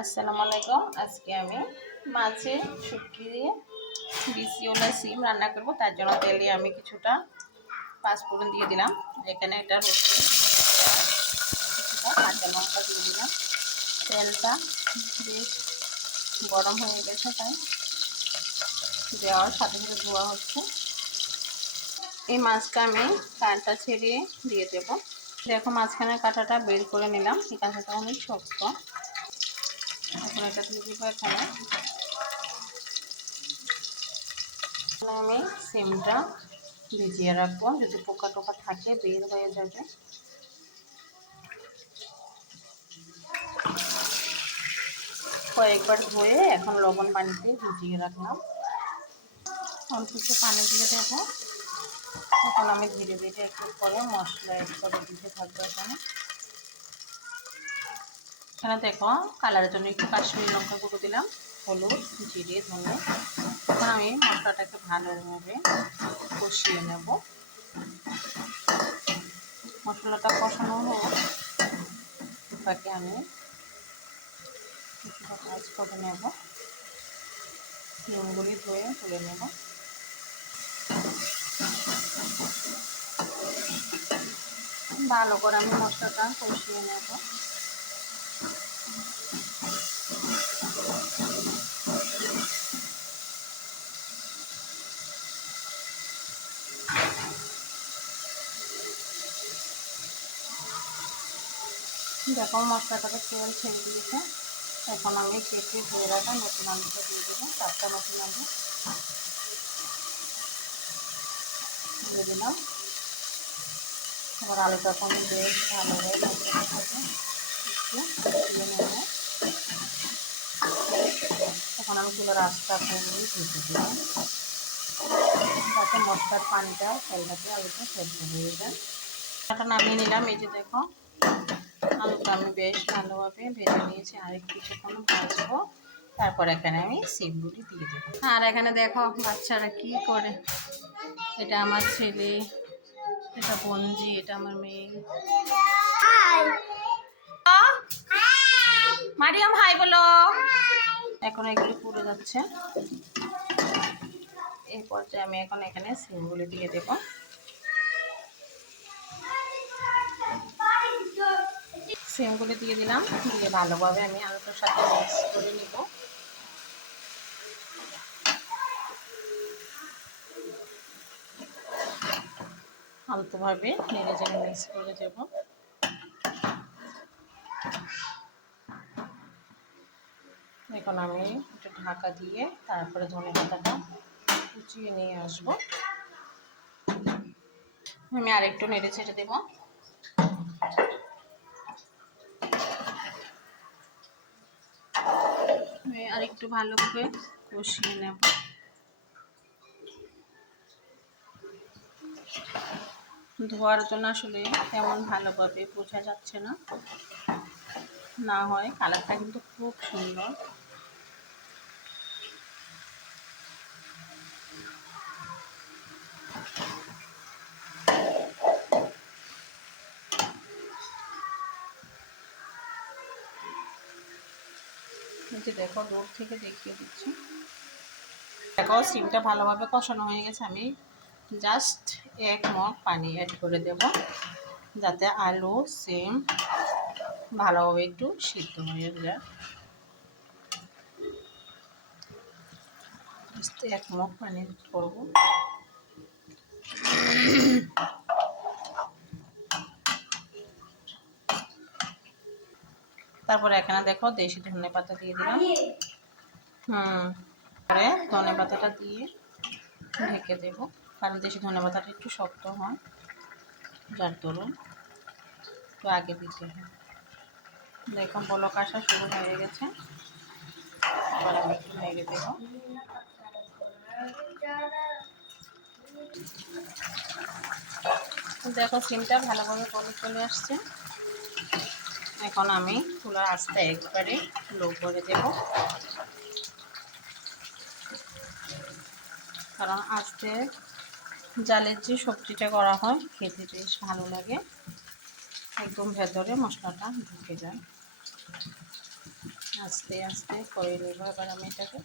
আসসালামু আলাইকুম। আজকে আমি মাছে শুটকি দিয়ে বিসিওলা সিম রান্না করব, তার জন্য তেলে আমি কিছুটা পাঁচফোড়ন দিয়ে দিলাম। এখানে এটা রসুন, কিছুটা কাঁচা লঙ্কা দিয়ে দিলাম। তেলটা বেশ গরম হয়ে গেছে তাই দেওয়ার সাথে সাথে ধোয়া হচ্ছে। এই মাছটা আমি কাঁটা ছেড়িয়ে দিয়ে দেব। দেখো মাঝখানে কাঁটাটা বের করে নিলাম। এই কাঁটাটা অনেক শক্ত। এখন এটা দিয়ে দিব আমি সিমটা ভিজিয়ে রাখব। যদি পোকা টোকা থাকে, বের হয়ে যাবে। কয়েকবার ধুয়ে এখন লবণ পানিতে ভিজিয়ে রাখলাম। একটু পানি দিয়ে দেবো। এখন আমি ধীরে ধীরে একটু পরে মশলা এক করে দিতে থাকব এখানে। এখানে দেখো, কালারের জন্য একটু কাশ্মীরি লঙ্কা গুঁড়ো দিলাম, হলুদ, জিরে, ধনে। এখন আমি মশলাটাকে ভালোভাবে কষিয়ে নেব। মশলাটা কষানো হোক তাকে আমি কিছুটা কাজ করে নেব। নুনগুলি ধুয়ে তুলে নেব। ভালো করে আমি মশলাটা কষিয়ে নেব। দেখো মশলাটাকে তেল ছেড়ে দিয়েছে। এখন আমি কেটে ধুয়ে রাখা নতুন আলুটা দিয়ে দেবো, চারটা নতুন আলু। দিয়ে দিলাম। এবার আলুটা এখন বেশ ভালোভাবে মশলার সাথে একটু এখন আমি চুলার আস্তা কমিয়ে ভেজে দিলাম। যাতে মশলার পানিটা তেলটাতে আলুটা সেদ্ধ হয়ে যায়। নামিয়ে নিলাম, এই যে দেখো। আলুটা আমি বেশ ভালোভাবে ভেজে নিয়েছি। আর কিছুক্ষণ ভাজবো। তারপর এখানে আমি সিমগুলি দিয়ে দেবো। আর এখানে দেখো বাচ্চারা কি করে? এটা আমার ছেলে, এটা বঞ্জি এটা আমার মেয়ে। মারিয়াম, হাই বলো। এখন এগুলি পুড়ে যাচ্ছে। এই আমি এখন এখানে সিমগুলি দিয়ে দেবো। সিমগুলি দিয়ে দিলাম। দিয়ে ভালোভাবে আমি আলুটার সাথে মিক্স করে নিব। আলতোভাবে নেড়ে চেড়ে মিক্স করে দেব। এখন আমি একটু ঢাকা দিয়ে তারপরে ধনে পাতাটা কুচিয়ে নিয়ে আসব। আমি আরেকটু নেড়ে ছেড়ে দেবো। আর একটু ভালোভাবে কষিয়ে নেব। ধোয়ার জন্য আসলে তেমন ভালোভাবে বোঝা যাচ্ছে না। না হয় কালারটা কিন্তু খুব সুন্দর। যে দেখো দূর থেকে দেখিয়ে দিচ্ছি। দেখো, সিমটা ভালোভাবে কষানো হয়ে গেছে। আমি জাস্ট এক মগ পানি অ্যাড করে দেব, যাতে আলু, সিম ভালোভাবে একটু সিদ্ধ হয়ে যায়। এক মগ পানি করব। তারপরে এখানে দেখো দেশি ধনে পাতা দিয়ে দিলাম। হুম। ধনে পাতাটা দিয়ে ঢেকে দেব। কারণ দেশি ধনে পাতাটা একটু শক্ত হয়। যার দরুন তো আগে দিতে হয়। দেখো বলক আসা শুরু হয়ে গেছে। এবার আমি একটু নেড়ে দেব। দেখো সিমটা ভালোভাবে বলে চলে আসছে। এখন আমি চুলার আস্তে একবারে লো করে দেব। কারণ আস্তে জালের যে সবজিটা করা হয়, খেতে বেশ ভালো লাগে। একদম ভেতরে মশলাটা ঢুকে যায়। আস্তে আস্তে করে নেব এবার আমি এটাকে।